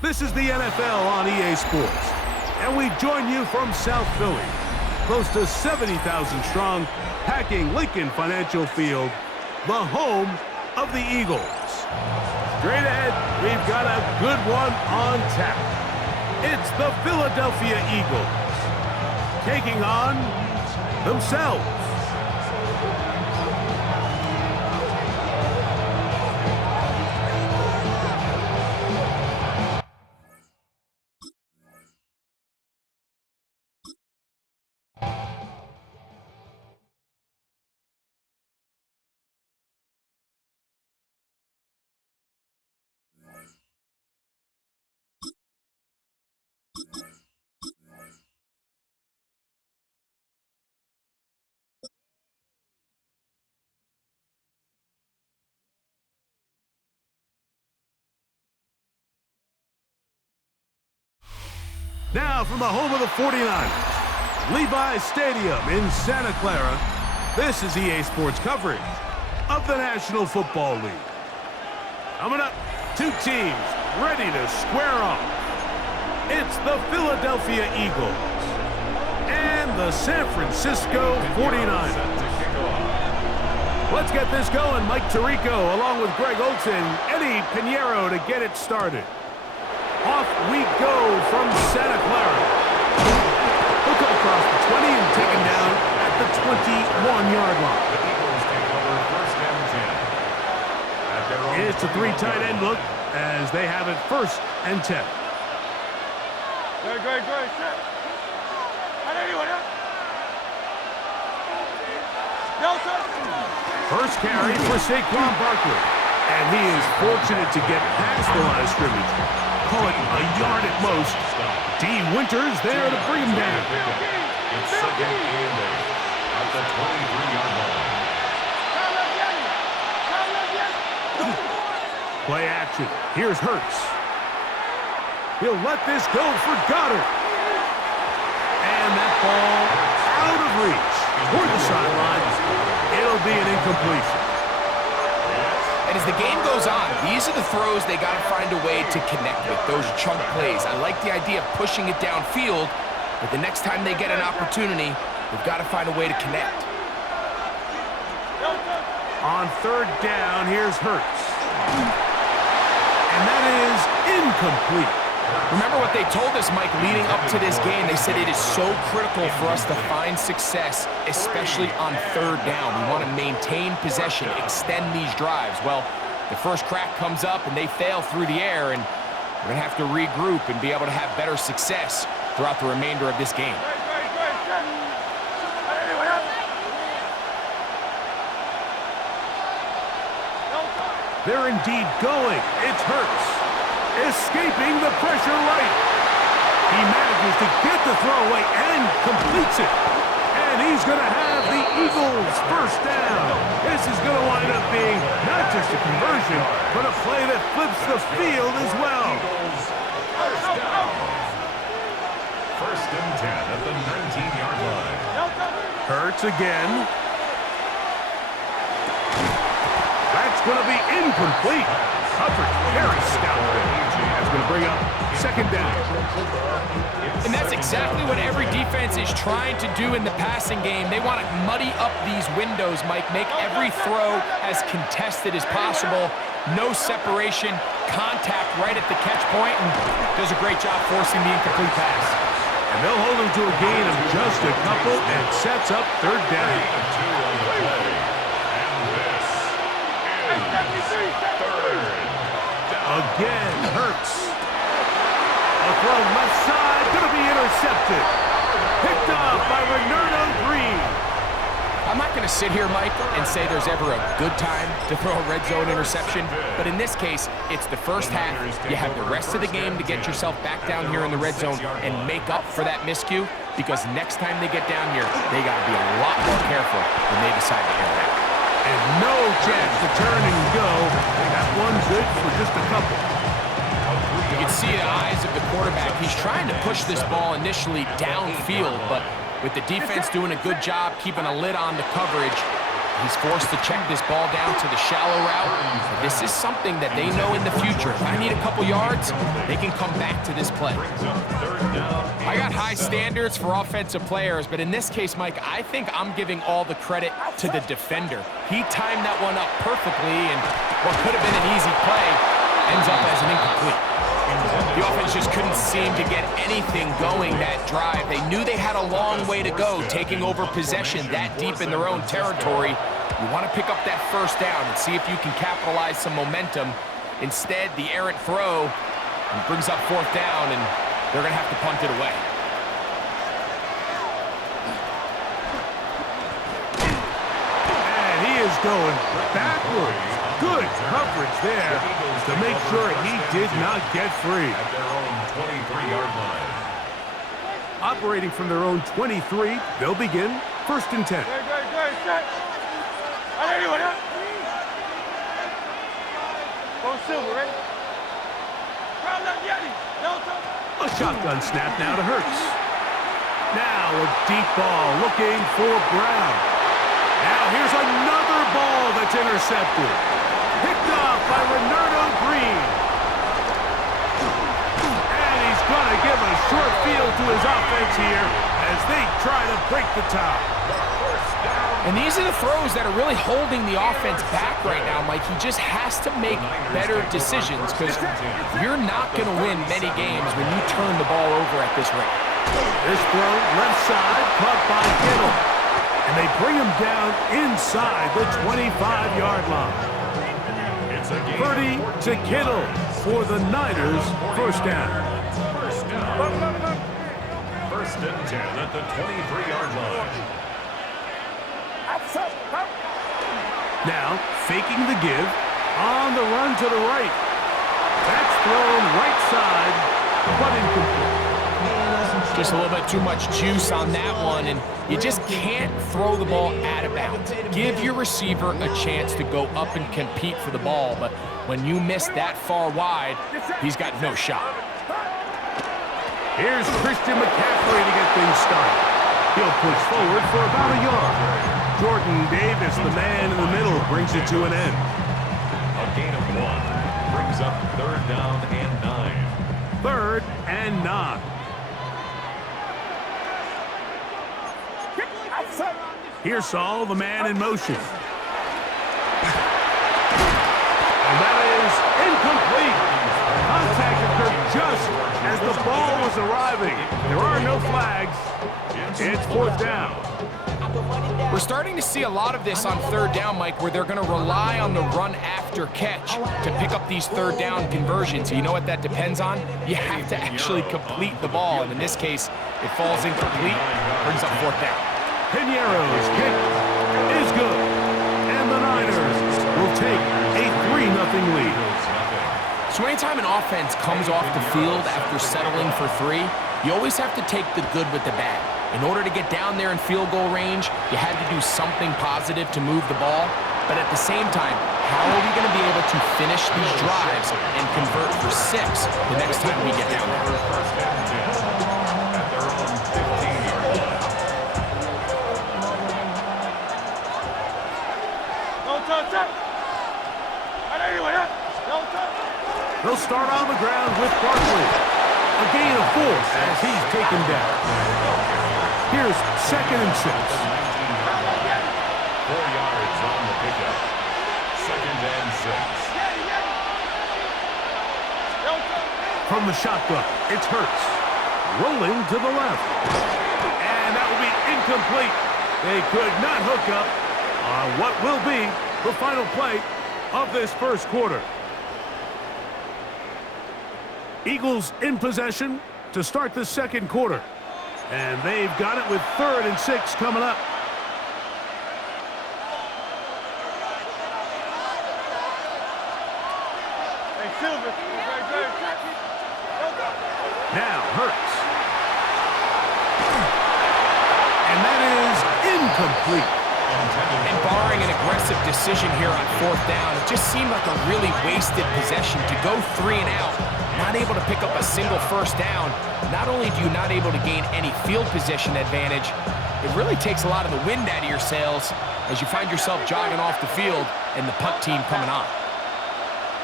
This is the NFL on EA Sports, and we join you from South Philly, close to 70,000 strong, packing Lincoln Financial Field, the home of the Eagles. Straight ahead, we've got a good one on tap. It's the Philadelphia Eagles taking on themselves. Now from the home of the 49ers, Levi's Stadium in Santa Clara, this is EA Sports coverage of the National Football League. Coming up, two teams ready to square off. It's the Philadelphia Eagles and the San Francisco 49ers. Let's get this going. Mike Tirico along with Greg Olson, Eddie Pinheiro to get it started. Off we go from Santa Clara. He'll cut across the 20 and taken down at the 21-yard line. It's a three tight end look as they have it 1st and 10. Great. First carry for Saquon Barkley. And he is fortunate to get past the line of scrimmage. Call it a yard at most. D. Winters there to bring him down. It's 2nd and 8 at the 23-yard line. Play action. Here's Hurts. He'll let this go for Goddard. And that ball out of reach toward the sideline. It'll be an incompletion. And as the game goes on, these are the throws they got to find a way to connect with, those chunk plays. I like the idea of pushing it downfield, but the next time they get an opportunity, they've got to find a way to connect. On 3rd down, here's Hurts. And that is incomplete. Remember what they told us, Mike, leading up to this game. They said it is so critical for us to find success, especially on 3rd down. We want to maintain possession, extend these drives. Well, the first crack comes up and they fail through the air, and we're going to have to regroup and be able to have better success throughout the remainder of this game. They're indeed going. It's Hurts. Escaping the pressure right. He manages to get the throw away and completes it. And he's going to have the Eagles 1st down. This is going to wind up being not just a conversion, but a play that flips the field as well. First down. 1st and 10 at the 19-yard line. Hurts again. That's going to be incomplete. Coverage very stout. That's going to bring up 2nd down. And that's exactly what every defense is trying to do in the passing game. They want to muddy up these windows, Mike, make every throw as contested as possible. No separation, contact right at the catch point, and does a great job forcing the incomplete pass. And they'll hold him to a gain of just a couple and sets up 3rd down. Again, Hurts. A throw left side, going to be intercepted. Picked off by Renardo Green. I'm not going to sit here, Mike, and say there's ever a good time to throw a red zone interception, but in this case, it's the first half. You have the rest of the game to get yourself back down here in the red zone and make up for that miscue, because next time they get down here, they got to be a lot more careful when they decide to air that. And no chance to turn and go. That one's good for just a couple. You can see the eyes of the quarterback. He's trying to push this ball initially downfield, but with the defense doing a good job keeping a lid on the coverage, He's forced to check this ball down to the shallow route. But this is something that they know in the future. If I need a couple yards, they can come back to this play. I got high standards for offensive players, but in this case, Mike, I think I'm giving all the credit to the defender. He timed that one up perfectly, and what could have been an easy play ends up as an incomplete. The offense just couldn't seem to get anything going that drive. They knew they had a long way to go, taking over possession that deep in their own territory. You want to pick up that first down and see if you can capitalize some momentum. Instead, the errant throw brings up fourth down, and they're going to have to punt it away. And he is going backwards. Good coverage there to make sure he did not get free. At their own 23-yard line. Operating from their own 23, they'll begin first and 10. A shotgun snap now to Hurts. Now a deep ball looking for Brown. Now here's another ball that's intercepted. Picked off by Renardo Green. And he's going to give a short field to his offense here as they try to break the tie. And these are the throws that are really holding the offense back right now, Mike. He just has to make better decisions because you're not going to win many games when you turn the ball over at this rate. This throw left side caught by Kittle. And they bring him down inside the 25-yard line. 30 to Kittle for the Niners first down. First and 10 at the 23-yard line. Now, faking the give, on the run to the right. That's thrown right side, but incomplete. Just a little bit too much juice on that one, and you just can't throw the ball out of bounds. Give your receiver a chance to go up and compete for the ball, but when you miss that far wide, he's got no shot. Here's Christian McCaffrey to get things started. He'll push forward for about a yard. Jordan Davis, the man in the middle, brings it to an end. A gain of 1 brings up third down and 9. Third and 9. Here's Saul, the man in motion. And that is incomplete. Contact occurred just as the ball was arriving. There are no flags. It's fourth down. We're starting to see a lot of this on third down, Mike, where they're going to rely on the run after catch to pick up these third down conversions. You know what that depends on? You have to actually complete the ball, and in this case, it falls incomplete, brings up fourth down. Piñeiro's kick is good, and the Niners will take a 3-0 lead. So anytime an offense comes off the field after settling for 3, you always have to take the good with the bad. In order to get down there in field goal range, you had to do something positive to move the ball. But at the same time, how are we going to be able to finish these drives and convert for 6 the next time we get down there? First and 10 at their own 15-yard line. They'll start on the ground with Barkley. A gain of 4 as he's taken down. Here's second and 6. 4 yards on the pickup. Second and 6. From the shotgun, it's Hurts. Rolling to the left. And that will be incomplete. They could not hook up on what will be the final play of this first quarter. Eagles in possession to start the second quarter. And they've got it with 3rd and 6 coming up. Now Hurts. And that is incomplete. And barring an aggressive decision here on fourth down, it just seemed like a really wasted possession to go 3 and out. Not able to pick up a single first down. Not only do you not able to gain any field position advantage, it really takes a lot of the wind out of your sails as you find yourself jogging off the field and the punt team coming on.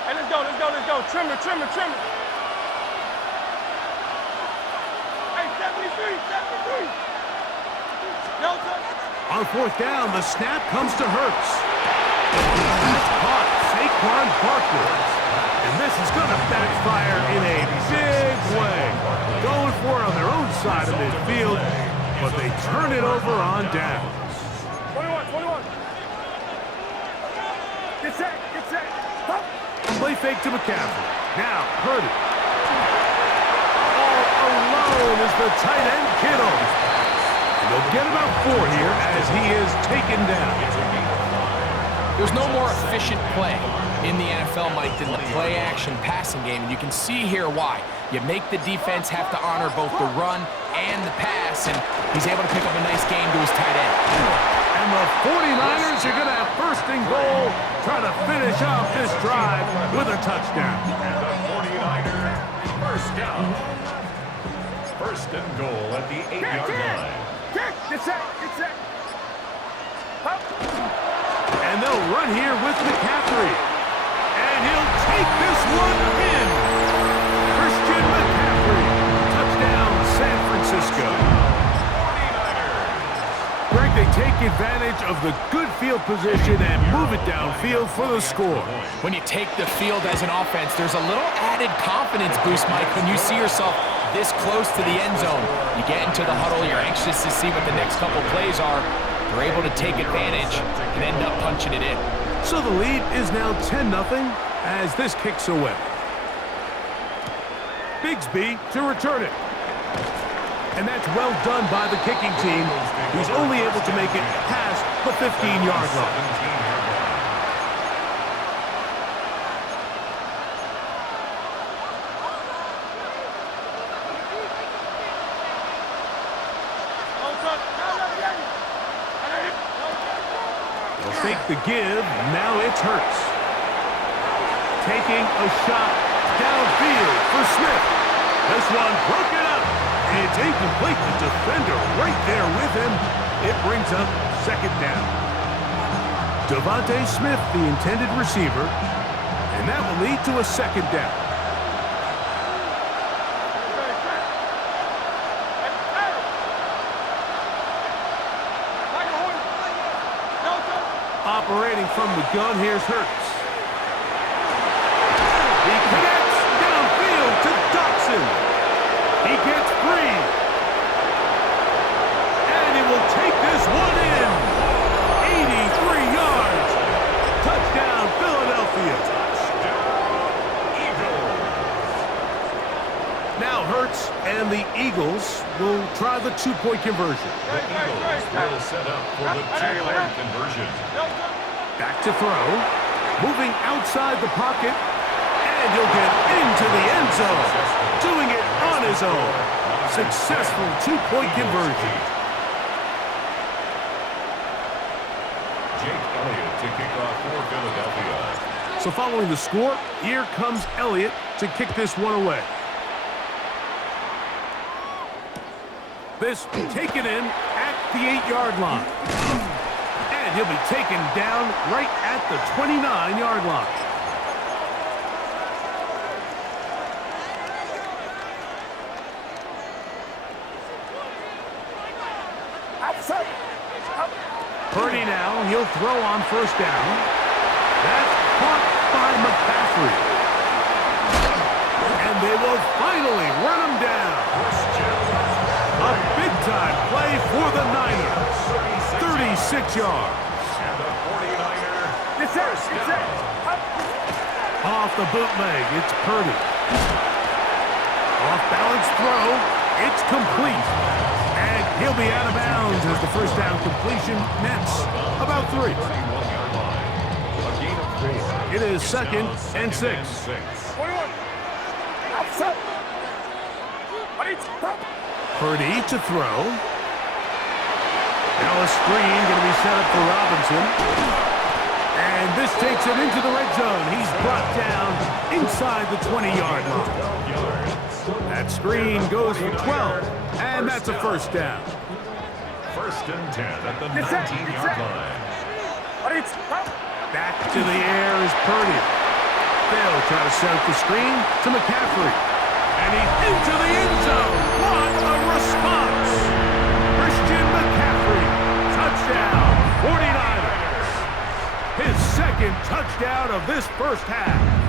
Hey, let's go, let's go, let's go. Trim it, trim it, trim it. Hey, 73, 73. No touch. On fourth down, the snap comes to Hurts. That's caught. Saquon Barkley. And this is going to backfire in a big way. Going for it on their own side of midfield, but they turn it over on downs. 21, 21. Get set, get set. Up. Play fake to McCaffrey. Now, Purdy. All alone is the tight end, Kittle. And they'll get about 4 here as he is taken down. There's no more efficient play in the NFL, Mike, than the play-action passing game, and you can see here why. You make the defense have to honor both the run and the pass, and he's able to pick up a nice game to his tight end. And the 49ers are going to have first and goal, trying to finish off this drive with a touchdown. And the 49ers, first down. First and goal at the 8-yard line. Kick, get set, get set. Up. And they'll run here with McCaffrey. And he'll take this one in. Christian McCaffrey. Touchdown, San Francisco. 49ers. Greg, they take advantage of the good field position and move it downfield for the score. When you take the field as an offense, there's a little added confidence boost, Mike, when you see yourself this close to the end zone. You get into the huddle, you're anxious to see what the next couple plays are. They're able to take advantage and end up punching it in. So the lead is now 10-0 as this kicks away. Bigsby to return it. And that's well done by the kicking team. He's only able to make it past the 15-yard line. They'll take the give. Now it's Hurts. Taking a shot downfield for Smith. This one broken up. It's incomplete. The defender right there with him. It brings up second down. Devontae Smith, the intended receiver. And that will lead to a second down. Operating from the gun, here's Hurts. He connects downfield to Dotson. He gets free. And he will take this one in. 83 yards. Touchdown, Philadelphia. Now Hurts and the Eagles will try the two-point conversion. The Eagles will set up for the two-point conversion. Back to throw. Moving outside the pocket. And he'll get into the end zone. Doing it on his own. Successful two-point conversion. Jake Elliott to kick off for Philadelphia. So following the score, here comes Elliott to kick this one away. This taken in at the 8-yard line. And he'll be taken down right at the 29-yard line. Purdy now, he'll throw on first down. That's caught by McCaffrey. And they will finally run him down. A big-time play for the Niners. 36 yards. And the 49er. It's it. Off the bootleg, it's Purdy. Off-balance throw, it's complete. And he'll be out of bounds as the first down completion nets about 3. 31-yard line. A gain of 4. It is second and 6. 21. Outside. Purdy to throw. Now a screen going to be set up for Robinson. And this takes him into the red zone. He's brought down inside the 20-yard line. That screen goes for 12. And that's a first down. First and 10 at the 19-yard line. Back to the air is Purdy. They'll try to set up the screen to McCaffrey. And he's into the end zone. What a response! Christian McCaffrey. Touchdown, 49ers. His second touchdown of this first half.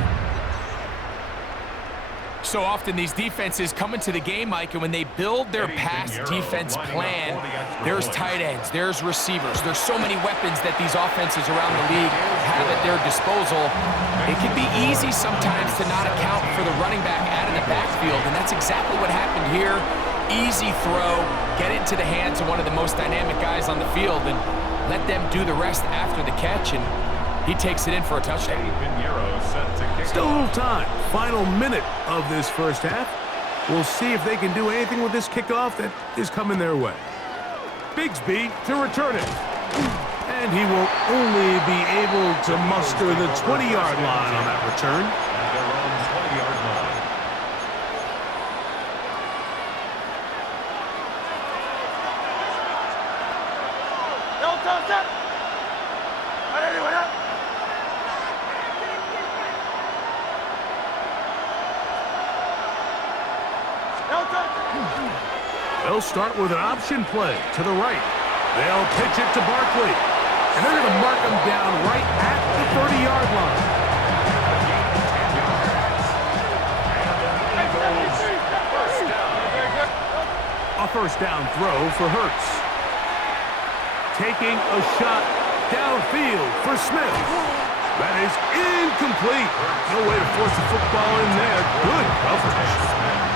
So often these defenses come into the game, Mike, and when they build their pass defense plan, there's tight ends, there's receivers, there's so many weapons that these offenses around the league have at their disposal. It can be easy sometimes to not account for the running back out of the backfield, and that's exactly what happened here. Easy throw, get it into the hands of one of the most dynamic guys on the field, and let them do the rest after the catch, and he takes it in for a touchdown. Still a little time. Final minute of this first half. We'll see if they can do anything with this kickoff that is coming their way. Bigsby to return it. And he will only be able to muster the 20-yard line on that return. At their own 20-yard line. They'll start with an option play to the right. They'll pitch it to Barkley. And they're going to mark him down right at the 30-yard line. A first down throw for Hurts. Taking a shot downfield for Smith. That is incomplete. No way to force the football in there. Good coverage.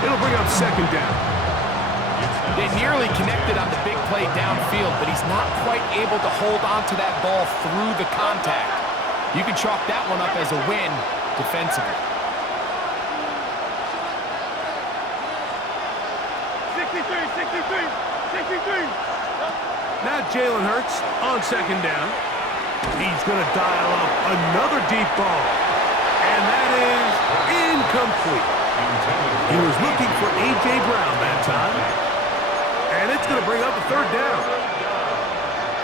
It'll bring up second down. They nearly connected on the big play downfield, but he's not quite able to hold on to that ball through the contact. You can chalk that one up as a win defensively. 63. Now Jalen Hurts on second down. He's going to dial up another deep ball. And that is incomplete. He was looking for A.J. Brown that time. And it's going to bring up a third down.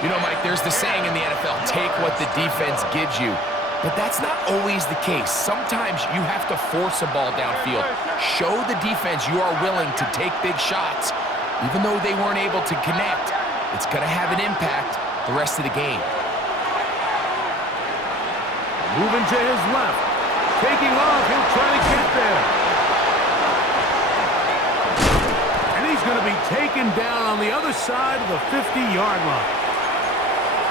You know, Mike, there's the saying in the NFL, take what the defense gives you. But that's not always the case. Sometimes you have to force a ball downfield. Show the defense you are willing to take big shots. Even though they weren't able to connect, it's going to have an impact the rest of the game. Moving to his left. Taking off. He'll try to get there. And he's going to be taken down on the other side of the 50-yard line.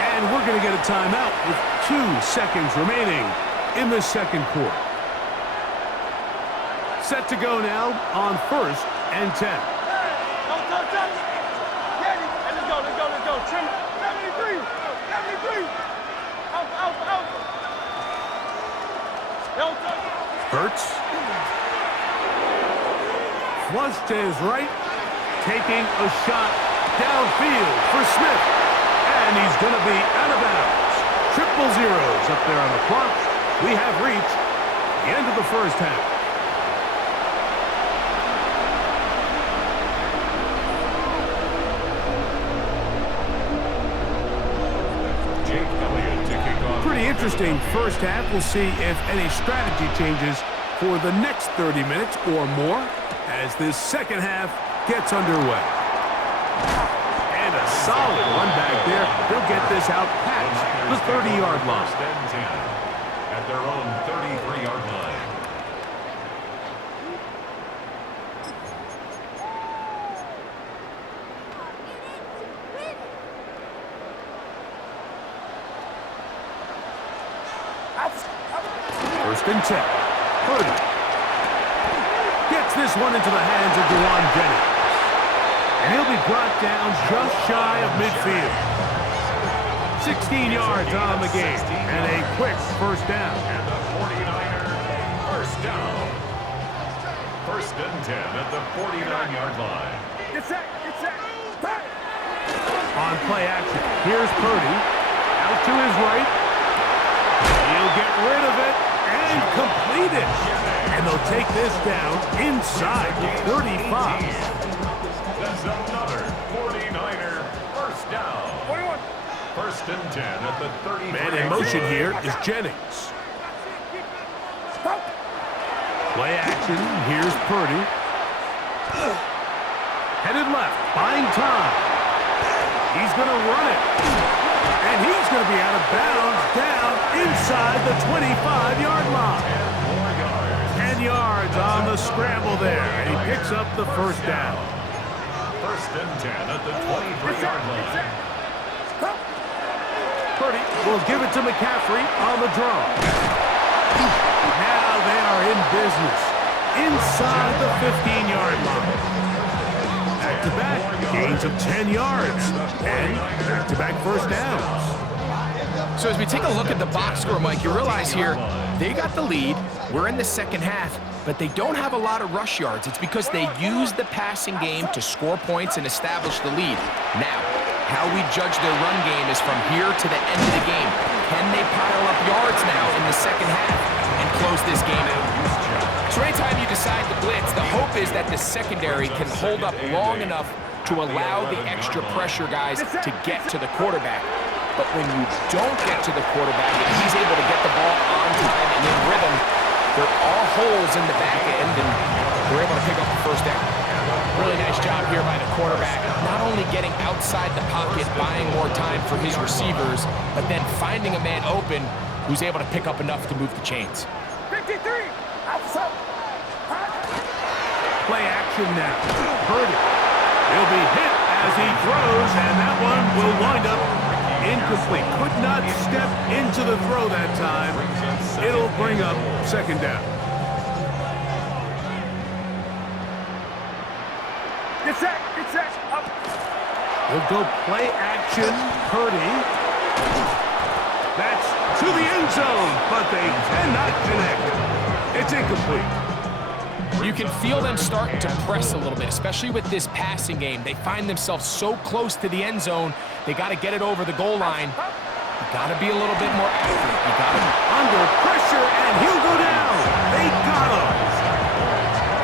And we're going to get a timeout with 2 seconds remaining in the second quarter. Set to go now on 1st and 10. Let's go. Trim it. 73. Out. Hurts. Flush to his right. Taking a shot downfield for Smith. And he's going to be out of bounds. 000 up there on the clock. We have reached the end of the first half. Pretty interesting first half. We'll see if any strategy changes for the next 30 minutes or more as this second half gets underway. And a solid run back there. They'll get this out past the 30-yard line. First and 10 at their own 33-yard line. First and 10. Purdy gets this one into the hands of Dewan Jennings. And he'll be brought down just shy of midfield. 16 yards on the game. And a quick first down. And the 49er first down. First and 10 at the 49-yard line. Get set. On play action, here's Purdy. Out to his right. He'll get rid of it and complete it. And they'll take this down inside the 35. That's another 49er first down. First and 10 at the 33. Man in motion here is Jennings. Play action. Here's Purdy. Headed left, buying time. He's going to run it. And he's going to be out of bounds down inside the 25-yard line. 10 yards on the scramble there. And he picks up the first down. First and 10 at the 23-yard line. Purdy will give it to McCaffrey on the draw. Now they are in business inside the 15-yard line. Back-to-back gains of 10 yards and back-to-back first downs. So as we take a look at the box score, Mike, you realize here they got the lead. We're in the second half, but they don't have a lot of rush yards. It's because they use the passing game to score points and establish the lead. Now, how we judge their run game is from here to the end of the game. Can they pile up yards now in the second half and close this game out? So anytime you decide to blitz, the hope is that the secondary can hold up long enough to allow the extra pressure guys to get to the quarterback. But when you don't get to the quarterback and he's able to get the ball on time and in rhythm, there are holes in the back end, and they're able to pick up the first down. Really nice job here by the quarterback, not only getting outside the pocket, buying more time for his receivers, but then finding a man open who's able to pick up enough to move the chains. 53, outside. Play action now. Purdy. He'll be hit as he throws, and that one will wind up incomplete. Could not step into the throw that time. It'll bring up second down. Get set, up. He'll go play action. Purdy. That's to the end zone, but they cannot connect. It's incomplete. You can feel them starting to press a little bit, especially with this passing game. They find themselves so close to the end zone, they got to get it over the goal line. You got to be a little bit more accurate. You got to under pressure, and he'll go down. They got him.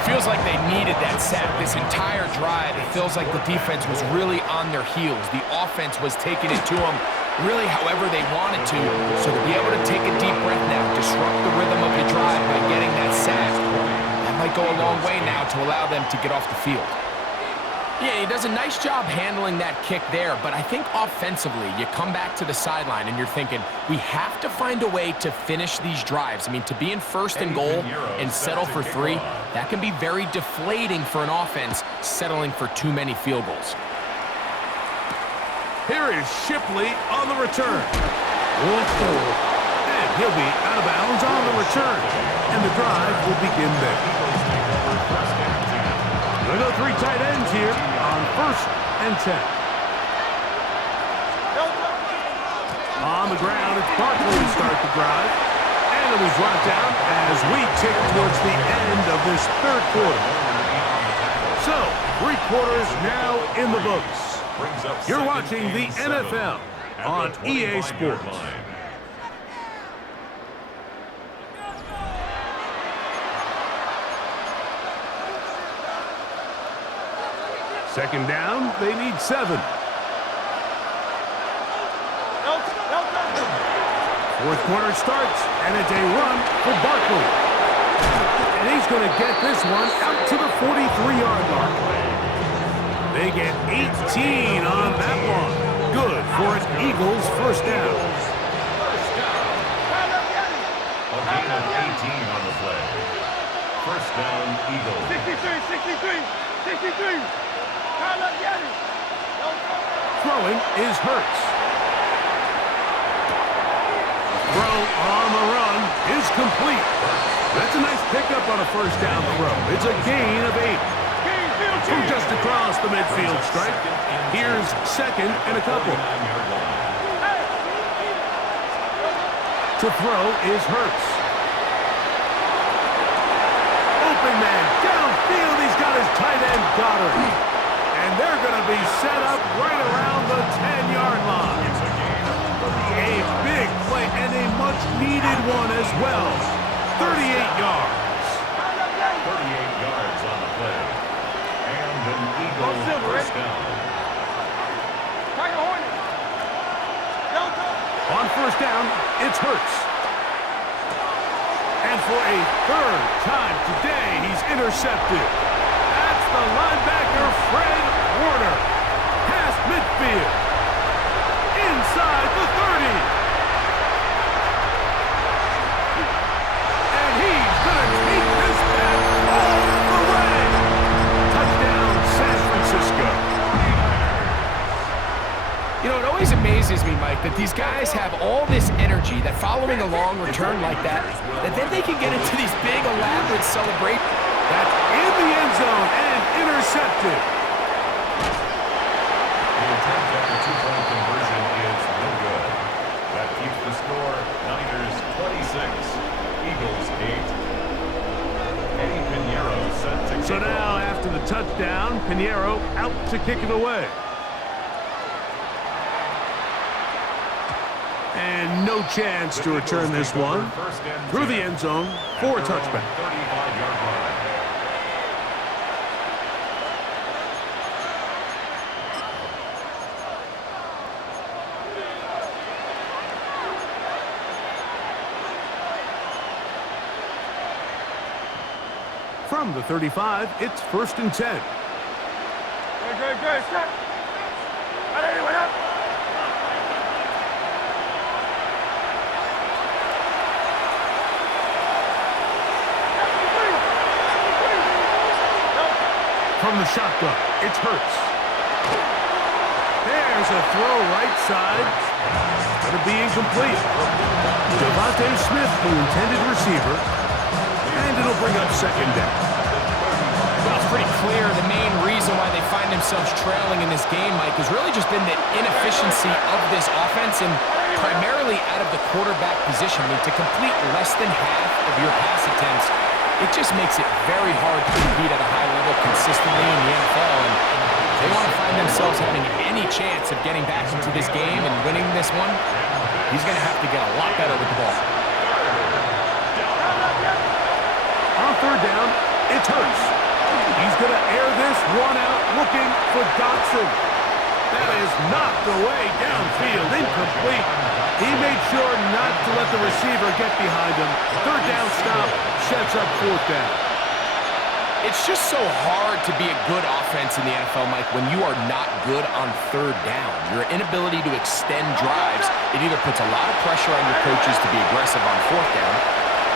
Feels like they needed that sack this entire drive. It feels like the defense was really on their heels. The offense was taking it to them really however they wanted to. So to be able to take a deep breath now, disrupt the rhythm of the drive by getting that sack, that might go a long way now to allow them to get off the field. Yeah, he does a nice job handling that kick there, but I think offensively, you come back to the sideline and you're thinking, we have to find a way to finish these drives. I mean, to be in first and goal and settle for 3, that can be very deflating for an offense settling for too many field goals. Here is Shipley on the return. And he'll be out of bounds on the return. And the drive will begin there. We'll go 3 tight ends here on first and 10. On the ground, it's Barkley to start the drive. And it was brought down as we tick towards the end of this third quarter. So, 3 quarters now in the books. You're watching the NFL on EA Sports. Second down, they need 7. Fourth quarter starts, and it's a run for Barkley. And he's going to get this one out to the 43-yard line. They get 18 on that one. Good for an Eagles first down. A gain of 18 on the play. First down, Eagles. 63. Throwing is Hurts. Throw on the run is complete. That's a nice pickup on a first down throw. It's a gain of 8. From just across the midfield stripe. Here's second and a couple. To throw is Hurts. Open man downfield. He's got his tight end Goddard. And they're going to be set up right around the 10-yard line. A big play and a much-needed one as well. 38 yards. 38 yards on the play. And an Eagle first down. On first down, it's Hurts. And for a third time today, he's intercepted. That's the linebacker, Fred Warner. Past midfield. Inside the 30. And he's going to take this back all the way. Touchdown, San Francisco. You know, it always amazes me, Mike, that these guys have all this energy, that following a long return like that then they can get into these big, elaborate celebrations. That's in the end zone and intercepted. The attempt at the two-point conversion is no good. That keeps the score Niners 26, Eagles 8. Eddie Pinheiro set to kick So now, off. after the touchdown, Pinheiro out to kick it away. And no chance to return this one. Through the end zone for a touchback. 35-yard line. From the 35, it's 1st and 10. Good. Stop. Wait up. From the shotgun, it's Hurts. There's a throw right side. Going to be incomplete. Devontae Smith, the intended receiver. And it'll bring up 2nd down. Well, it's pretty clear the main reason why they find themselves trailing in this game, Mike, has really just been the inefficiency of this offense and primarily out of the quarterback position. I mean, to complete less than half of your pass attempts, it just makes it very hard to compete at a high level consistently in the NFL. And if they want to find themselves having any chance of getting back into this game and winning this one, he's going to have to get a lot better with the ball. On 3rd down, it's Hurts. He's going to air this one out, looking for Dotson. That is knocked away downfield, incomplete. He made sure not to let the receiver get behind him. 3rd down stop sets up 4th down. It's just so hard to be a good offense in the NFL, Mike, when you are not good on 3rd down. Your inability to extend drives, it either puts a lot of pressure on your coaches to be aggressive on 4th down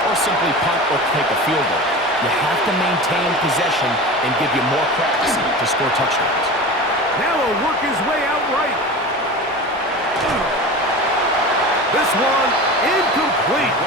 or simply punt or take a field goal. You have to maintain possession and give you more cracks to score touchdowns. Now he'll work his way out right. This one incomplete.